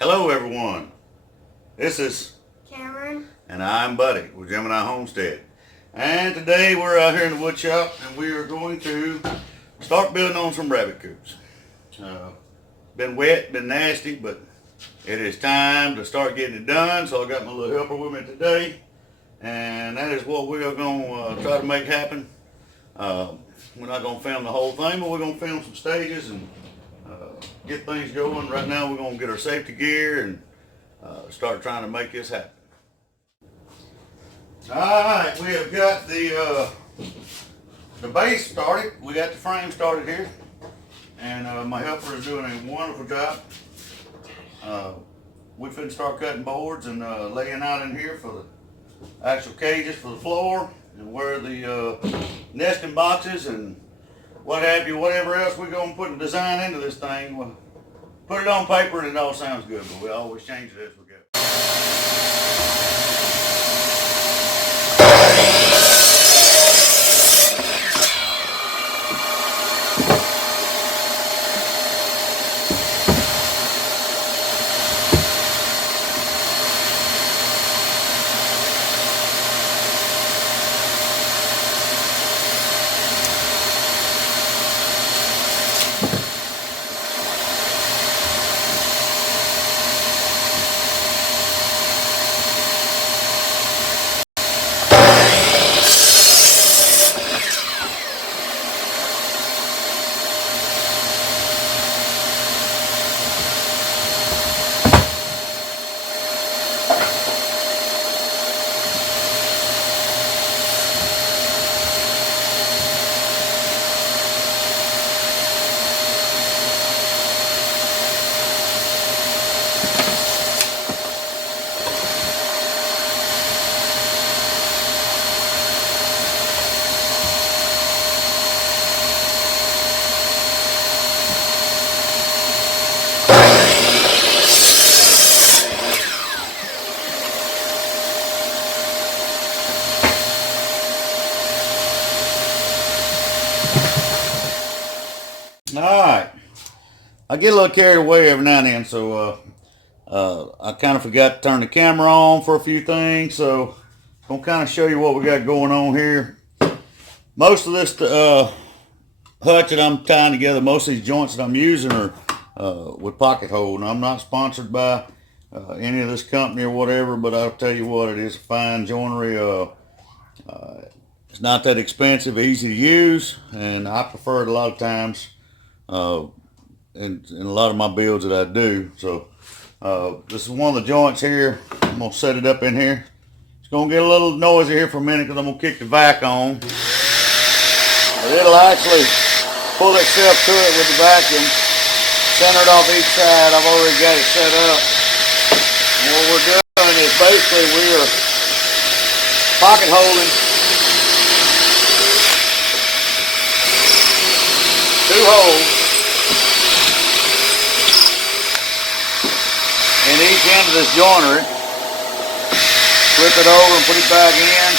Hello everyone, this is Cameron. and I'm Buddy with Gemini Homestead, and today we're out here in the wood shop and we are going to start building on some rabbit coops. Been wet, been nasty, but it is time to start getting it done, so I got my little helper with me today, and that is what we are going to try to make happen. We're not going to film the whole thing, but we're going to film some stages and get things going. Right now we're going to get our safety gear and start trying to make this happen. Alright, we have got the base started. We got the frame started here, and my helper is doing a wonderful job. We finna start cutting boards and laying out in here for the actual cages for the floor, and where the nesting boxes and what have you, whatever else we're going to put a design into this thing. We'll put it on paper and it all sounds good, but we always change it as we go. Alright, I get a little carried away every now and then, so I kind of forgot to turn the camera on for a few things, so I'm going to kind of show you what we got going on here. Most of this hutch that I'm tying together, most of these joints that I'm using are with pocket hole, and I'm not sponsored by any of this company or whatever, but I'll tell you what, it is a fine joinery. It's not that expensive, easy to use, and I prefer it a lot of times in a lot of my builds that I do. So this is one of the joints here. I'm going to set it up in here. It's going to get a little noisy here for a minute because I'm going to kick the vac on. But it'll actually pull itself to it with the vacuum, center it off each side. I've already got it set up. And what we're doing is basically we are pocket holding two holes in each end of this joinery. Flip it over and put it back in.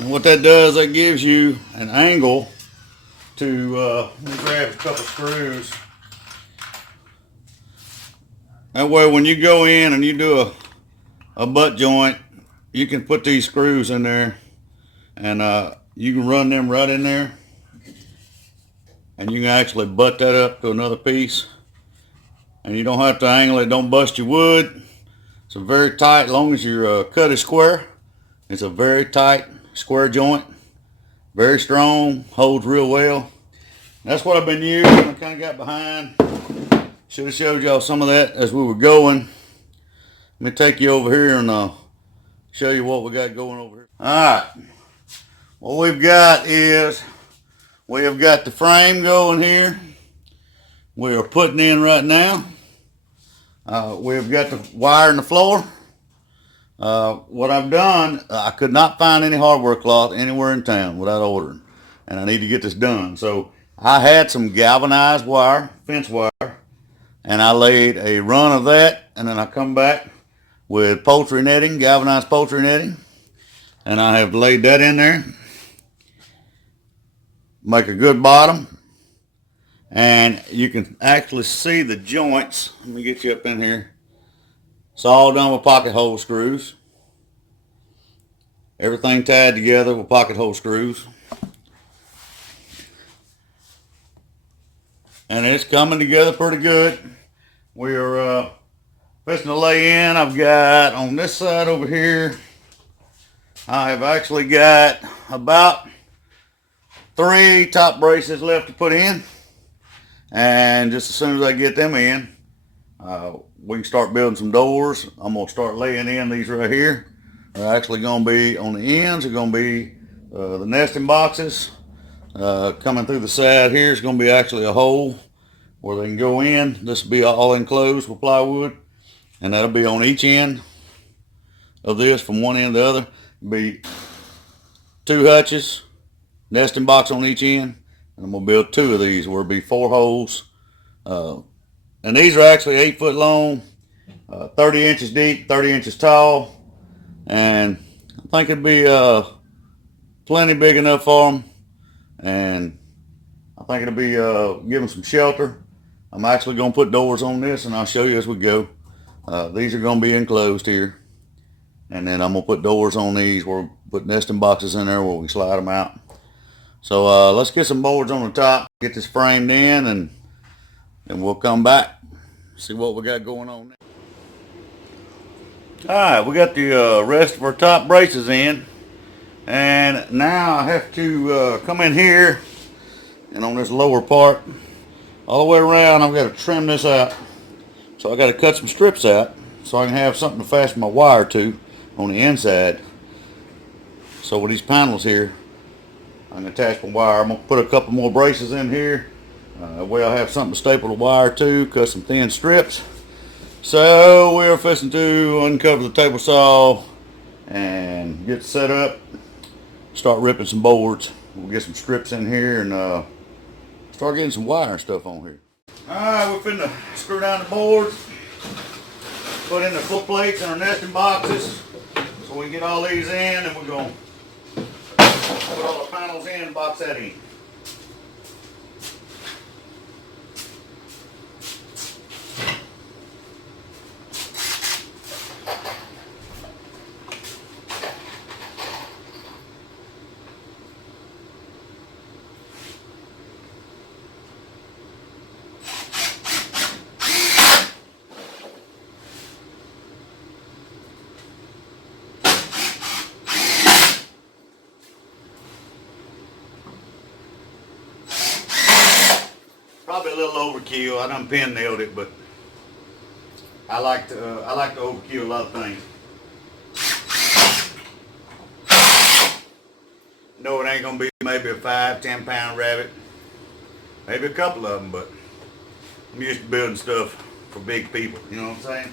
And what that does, that gives you an angle to, let me grab a couple screws. That way when you go in and you do a butt joint, you can put these screws in there, and you can run them right in there, and you can actually butt that up to another piece, and you don't have to angle it, don't bust your wood. It's a very tight, as long as your cut is square, it's a very tight square joint, very strong, holds real well. That's what I've been using. I kind of got behind. Should have showed y'all some of that as we were going. Let me take you over here and show you what we got going over here. Alright, what we've got is we have got the frame going here. We are putting in right now. We've got the wire in the floor. What I've done, I could not find any hardware cloth anywhere in town without ordering, and I need to get this done. So I had some galvanized wire, fence wire, and I laid a run of that, and then I come back with poultry netting, galvanized poultry netting, and I have laid that in there. Make a good bottom, and you can actually see the joints. Let me get you up in here. It's all done with pocket hole screws. Everything tied together with pocket hole screws. And it's coming together pretty good. We're fixing to lay in. I've got on this side over here, I have actually got about 3 top braces left to put in. And just as soon as I get them in, we can start building some doors. I'm going to start laying in these right here. They're actually going to be on the ends. They're going to be the nesting boxes. Coming through the side here is going to be actually a hole where they can go in. This will be all enclosed with plywood, and that'll be on each end of this from one end to the other. It'll be 2 hutches, nesting box on each end, and I'm going to build 2 of these where it'll be 4 holes. And these are actually 8 foot long, 30 inches deep, 30 inches tall, and I think it'd be plenty big enough for them, and I think it'll be give them some shelter. I'm actually going to put doors on this, and I'll show you as we go. These are going to be enclosed here, and then I'm going to put doors on these where we put nesting boxes in there where we slide them out. So let's get some boards on the top, get this framed in, and then we'll come back, see what we got going on. Alright, we got the rest of our top braces in, and now I have to come in here and on this lower part all the way around. I've got to trim this out, so I got to cut some strips out so I can have something to fasten my wire to on the inside. So with these panels here, I'm going to attach my wire. I'm going to put a couple more braces in here. That way I'll have something to staple the wire to, cut some thin strips. So we're fixing to uncover the table saw and get set up, start ripping some boards. We'll get some strips in here and start getting some wire and stuff on here. Alright, we're finna screw down the boards, put in the foot plates and our nesting boxes so we can get all these in, and we're going to put all the panels in and box that in. Probably a little overkill. I done pin nailed it, but I like to overkill a lot of things. No, it ain't gonna be maybe a 5-10 pound rabbit, maybe a couple of them, but I'm used to building stuff for big people. You know what I'm saying?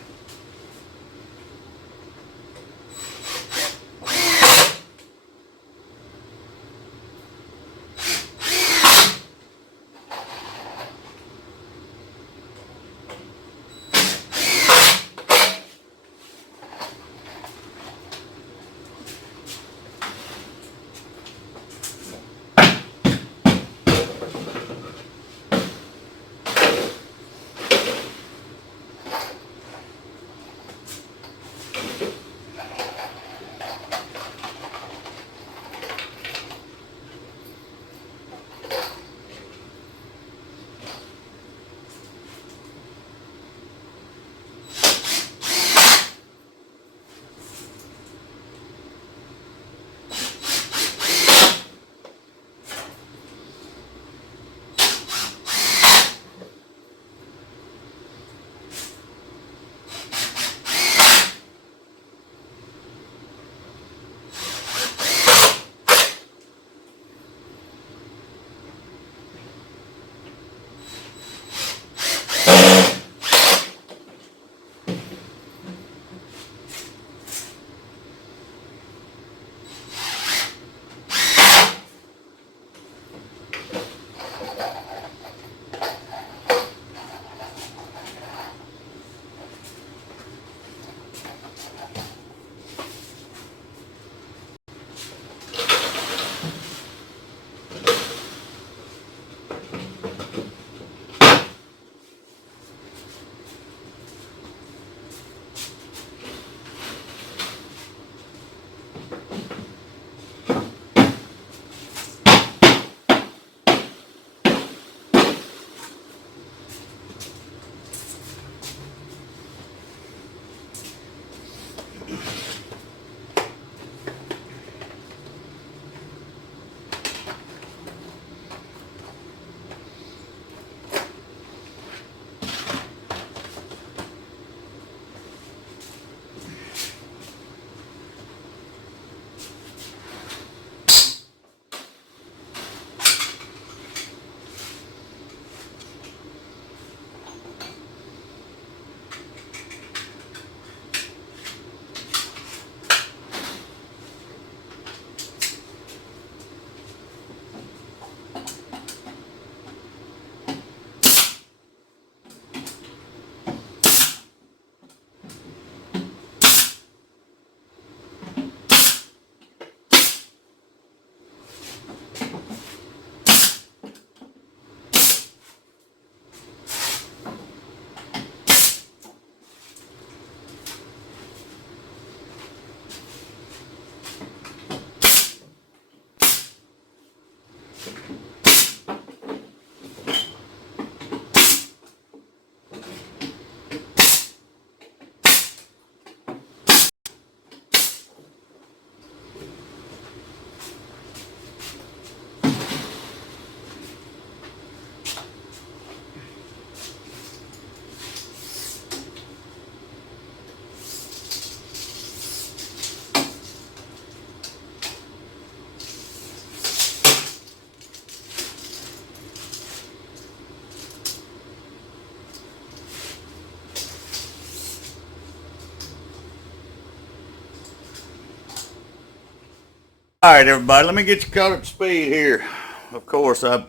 All right, everybody, let me get you caught up to speed here. Of course, I've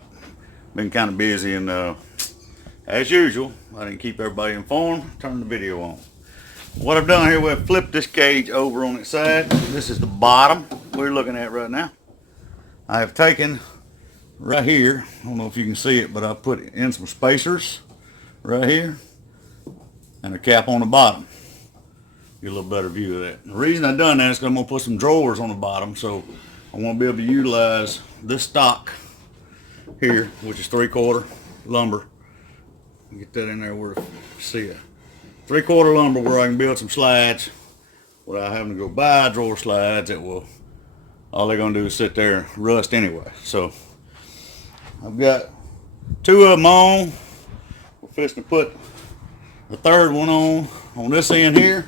been kind of busy, and as usual, I didn't keep everybody informed. Turn the video on. What I've done here, we've flipped this cage over on its side. This is the bottom we're looking at right now. I have taken right here, I don't know if you can see it, but I put in some spacers right here and a cap on the bottom. Get a little better view of that. The reason I've done that is because I'm going to put some drawers on the bottom, so I want to be able to utilize this stock here, which is 3/4 lumber. Get that in there where you see it. 3/4 lumber where I can build some slides without having to go buy drawer slides that will, all they're going to do is sit there and rust anyway. So I've got 2 of them on. We're fixing to put the third one on this end here.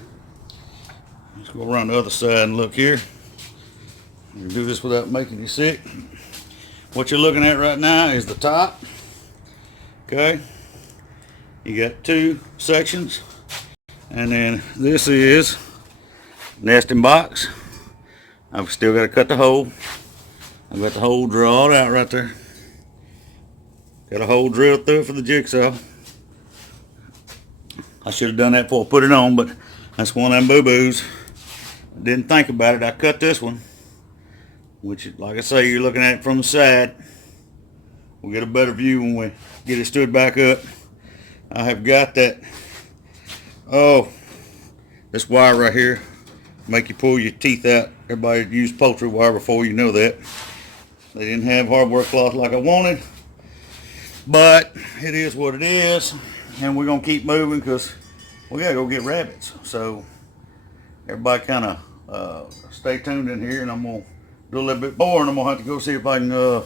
Let's go around the other side and look here. You can do this without making you sick. What you're looking at right now is the top. Okay. You got 2 sections. And then this is nesting box. I've still got to cut the hole. I've got the hole drawn out right there. Got a hole drilled through for the jigsaw. I should have done that before I put it on, but that's one of them boo-boos. I didn't think about it. I cut this one, which, like I say, you're looking at it from the side. We'll get a better view when we get it stood back up. I have got that, this wire right here, make you pull your teeth out. Everybody used poultry wire before, you know that. They didn't have hardware cloth like I wanted, but it is what it is, and we're gonna keep moving because we gotta go get rabbits. So everybody kind of stay tuned in here, and I'm gonna do a little bit more, and I'm gonna have to go see if I can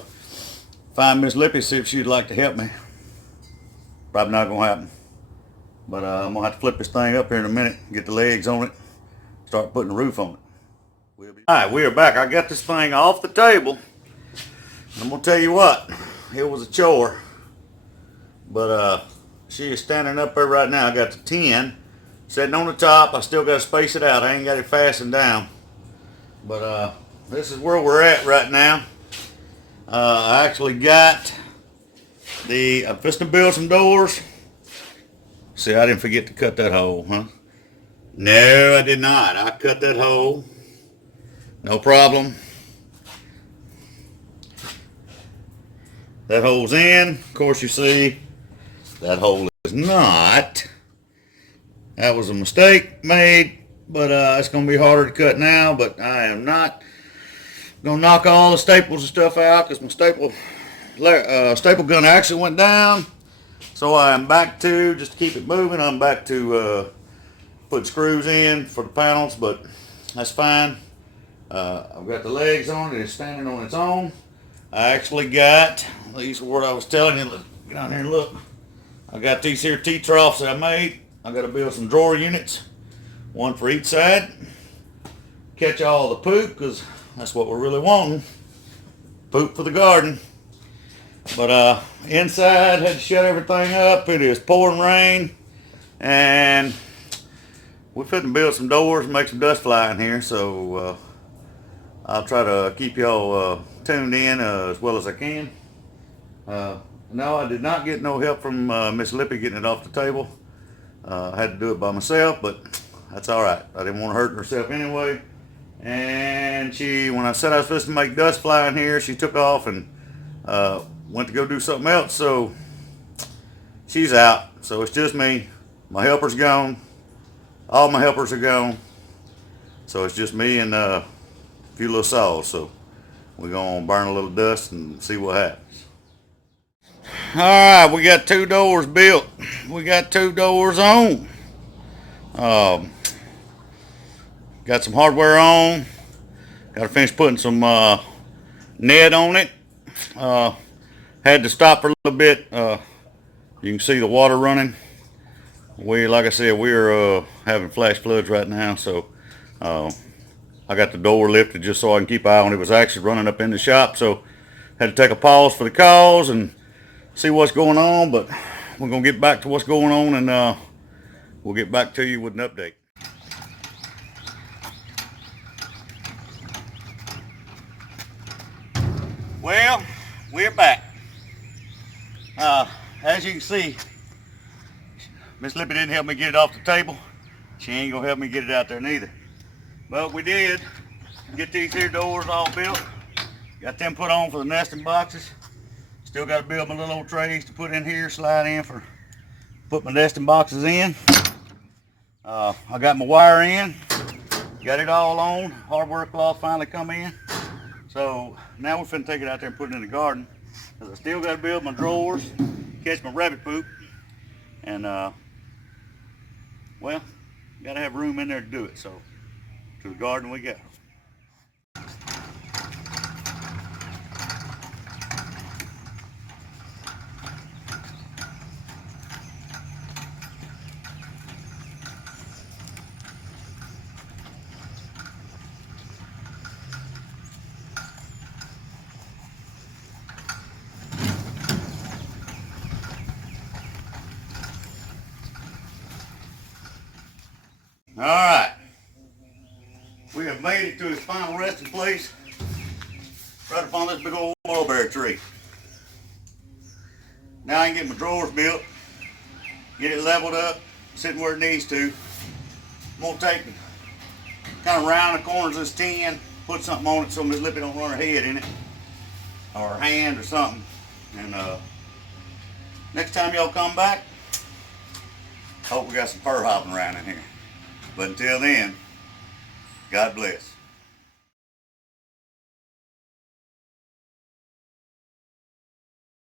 find Miss Lippy, see if she'd like to help me. Probably not gonna happen, but I'm gonna have to flip this thing up here in a minute, get the legs on it, start putting the roof on it. All right, we are back. I got this thing off the table, and I'm gonna tell you what, it was a chore, but she is standing up there right now. I got the 10 sitting on the top. I still got to space it out. I ain't got it fastened down, but this is where we're at right now. I actually got I'm fixing to build some doors. See, I didn't forget to cut that hole, huh? No, I did not. I cut that hole. No problem. That hole's in. Of course, you see, that hole is not. That was a mistake made, but it's going to be harder to cut now, but I am not going to knock all the staples and stuff out because my staple gun actually went down. So I am back to, just to keep it moving, I'm back to put screws in for the panels, but that's fine. I've got the legs on it. It's standing on its own. I actually got, these are what I was telling you. Let's get down here and look. I got these here T-troughs that I made. I got to build some drawer units, one for each side. Catch all the poop, because that's what we're really wanting. Poop for the garden. But inside, had to shut everything up. It is pouring rain, and we're fitting to build some doors and make some dust fly in here. So I'll try to keep y'all tuned in as well as I can. No, I did not get no help from Miss Lippy getting it off the table. I had to do it by myself, but that's all right. I didn't want to hurt herself anyway. And when I said I was supposed to make dust fly in here, she took off and went to go do something else. So she's out. So it's just me. My helper's gone. All my helpers are gone. So it's just me and a few little saws. So we're going to burn a little dust and see what happens. All right, we got 2 doors built. We got 2 doors on. Got some hardware on. Got to finish putting some net on it. Had to stop for a little bit. You can see the water running. Like I said, we're having flash floods right now, so I got the door lifted just so I can keep an eye on it. It was actually running up in the shop, so had to take a pause for the calls and see what's going on, but we're going to get back to what's going on, and we'll get back to you with an update. Well, we're back. As you can see, Miss Lippy didn't help me get it off the table. She ain't gonna help me get it out there neither. But we did get these here doors all built. Got them put on for the nesting boxes. Still got to build my little old trays to put in here, slide in for put my nesting boxes in. I got my wire in, got it all on. Hardware cloth finally come in. So now we're finna take it out there and put it in the garden. Cause I still got to build my drawers, catch my rabbit poop, and well, got to have room in there to do it. So to the garden we go. All right, we have made it to its final resting place, right upon this big old mulberry tree. Now I can get my drawers built, get it leveled up, sitting where it needs to. I'm gonna take kind of round the corners of this tin, put something on it so Miss Lippy don't run her head in it, or her hand or something. And next time y'all come back, hope we got some fur hopping around in here. But until then, God bless.